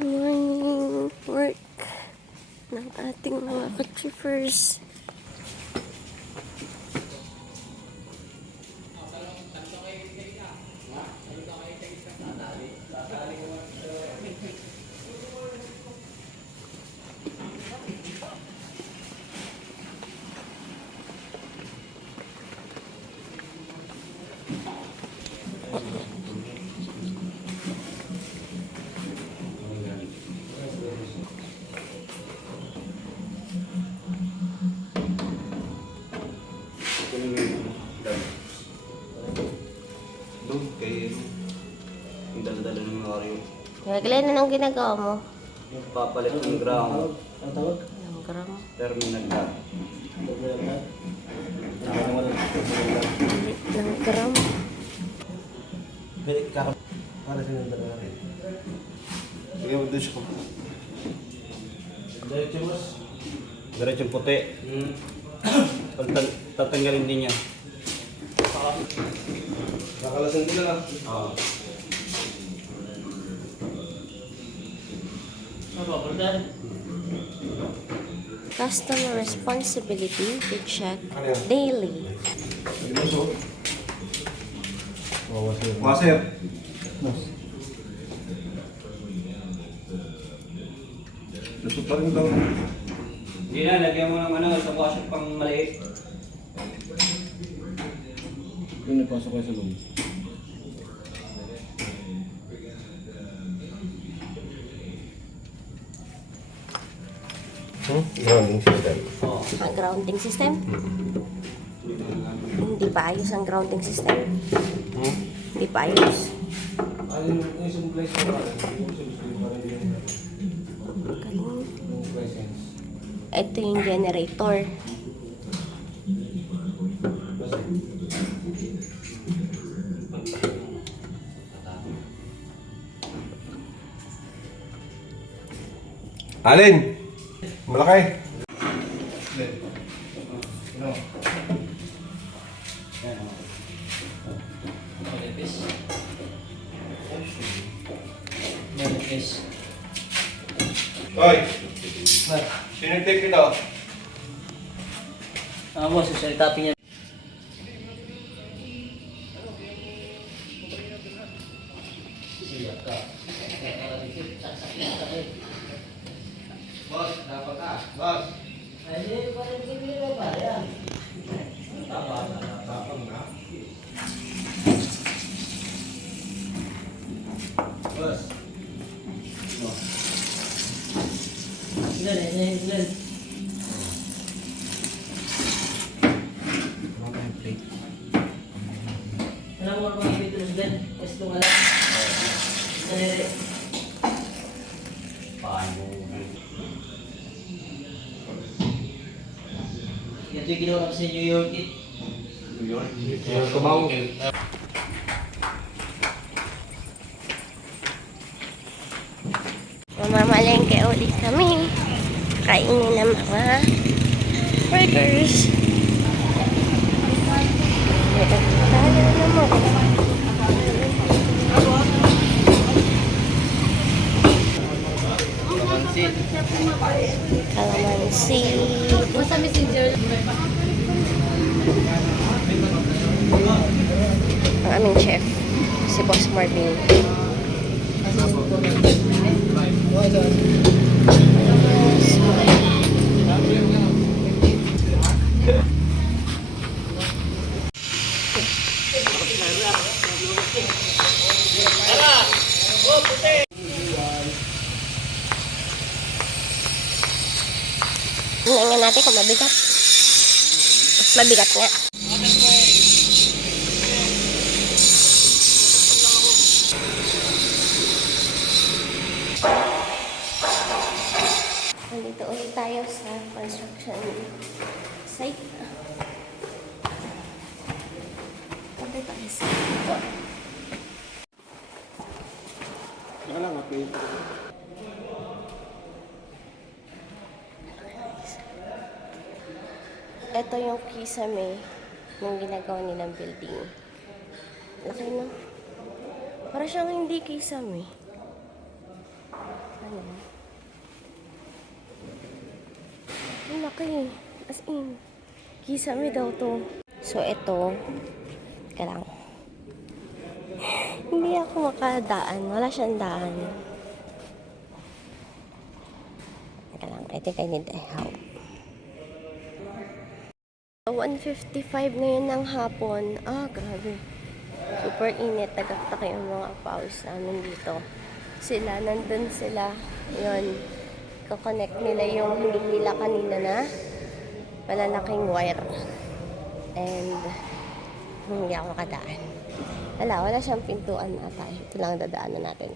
morning work ng ating mga ka-chiefers. Doon kay yung dala-dala ng mga Oreo. Glenn, anong ginagawa mo? Papalit ng gram. Ng gram. Terminal na. Ng gram. Para sa nandala na rin. Sige mo doon siya ko. Diretsong puti. Tatanggalin din niya. Nakalasan din na. Oo. Customer responsibility to check daily. Washer. Lusot pa rin daw. Hindi na, lagyan mo ng sa washer pang maliit. Yun, napasok kayo sa loob. Grounding system. Ang grounding system? Hindi pa ayos ang grounding system. Hindi pa ayos. Yung isang place mo pa rin. Galing. Ito yung generator. Alin? Malaki. Hoy! Sino yung-take nito? Boss, salita niya. Boss, dapat ka. Boss. Tapang na. Boss. Ilan. Alam mo kung ibig ito din? Gusto nga lang. Paano? Ito yung ginawa ko sa New York. New York? Kumaw. Mamamalengke ulit kami. Kainin ng mga burgers. Tayo naman. Kalamansi. Basta messenger. Ang aming chef, si Boss Marvin. Tingnan nga natin kung mabigat. Mas mabigat nga. Nandito ulit tayo sa construction site. Punta tayo sa ito. Ito yung kisame ng ginagawa nilang building. Laki no? Para siyang hindi kisame. ano. Ang laki. As in. Kisame daw to. So, ito. Teka lang. Hindi ako makadaan. Wala siyang daan. Teka lang. I think I need help. 1:55 ngayon ng hapon. Grabe. Super init. Tagaktak yung mga paus namin dito. Sila, nandun sila. Yun. Kukonect nila yung hinihila kanina na malalaking wire. And hindi ako makadaan. Wala siyang pintuan na tayo. Ito lang dadaanan natin.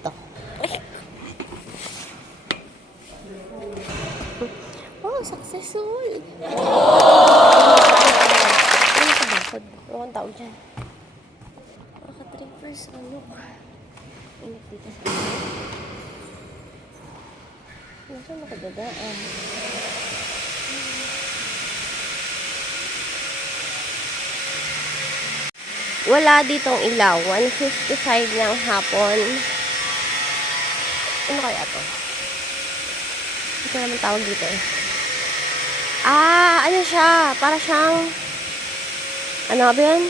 Ito. Oh, successful! Ano ka bakod? Ano tao dyan? Maka-trippers, ano? Ingat dito sa akin. Ano siya makadadaan? Wala ditong ilaw. 1:55 ng hapon. Ano kaya to? Ito naman tawag dito eh. Ano siya? Para siyang ano ba yan?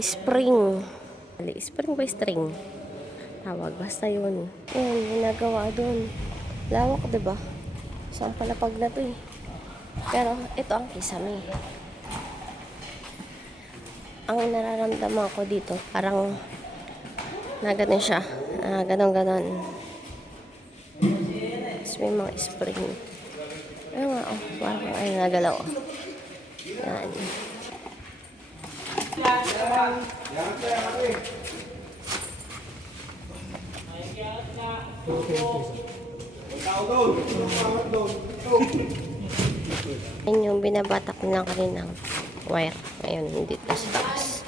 Spring. Spring ba string? Tawag. Basta yun. Yan, ginagawa dun. Lawak, diba? Saan palapag na to eh. Pero, ito ang kisame. Ang nararamdaman ko dito, parang na ganun siya. Ganon. Tapos may mga spring. Ayun nga, parang ay nagalaw. Yan. Yan yung binabatak na kaninang wire. Ngayon, dito sa taas.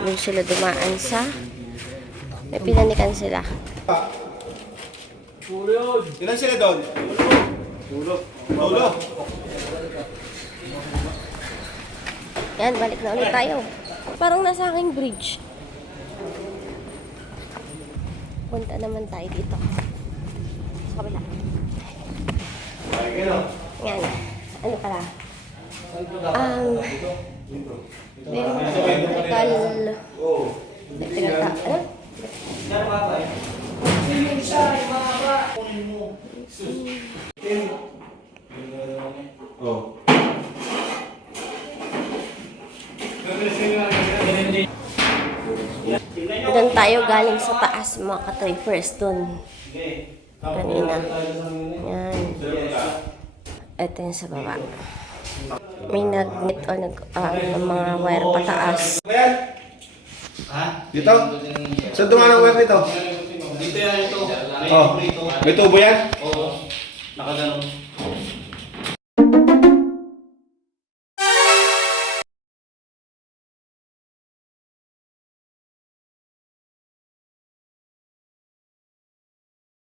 Doon sila dumaan sa may pinanikan sila. Ilan sila doon? Tulo. Yan, balik na ulit tayo. Parang nasa aking bridge. Punta naman tayo dito. Sa kabila. Yan. Ano pala? Doon tayo galing sa taas, mga ka-trippers doon. Kanina. Yan. Ito yung sa baba. May nag-knit o mga wire pataas. Dito? Saan dumaan ang wire nito? Dito yan ito. May tubo yan? Oo. Nakaganon.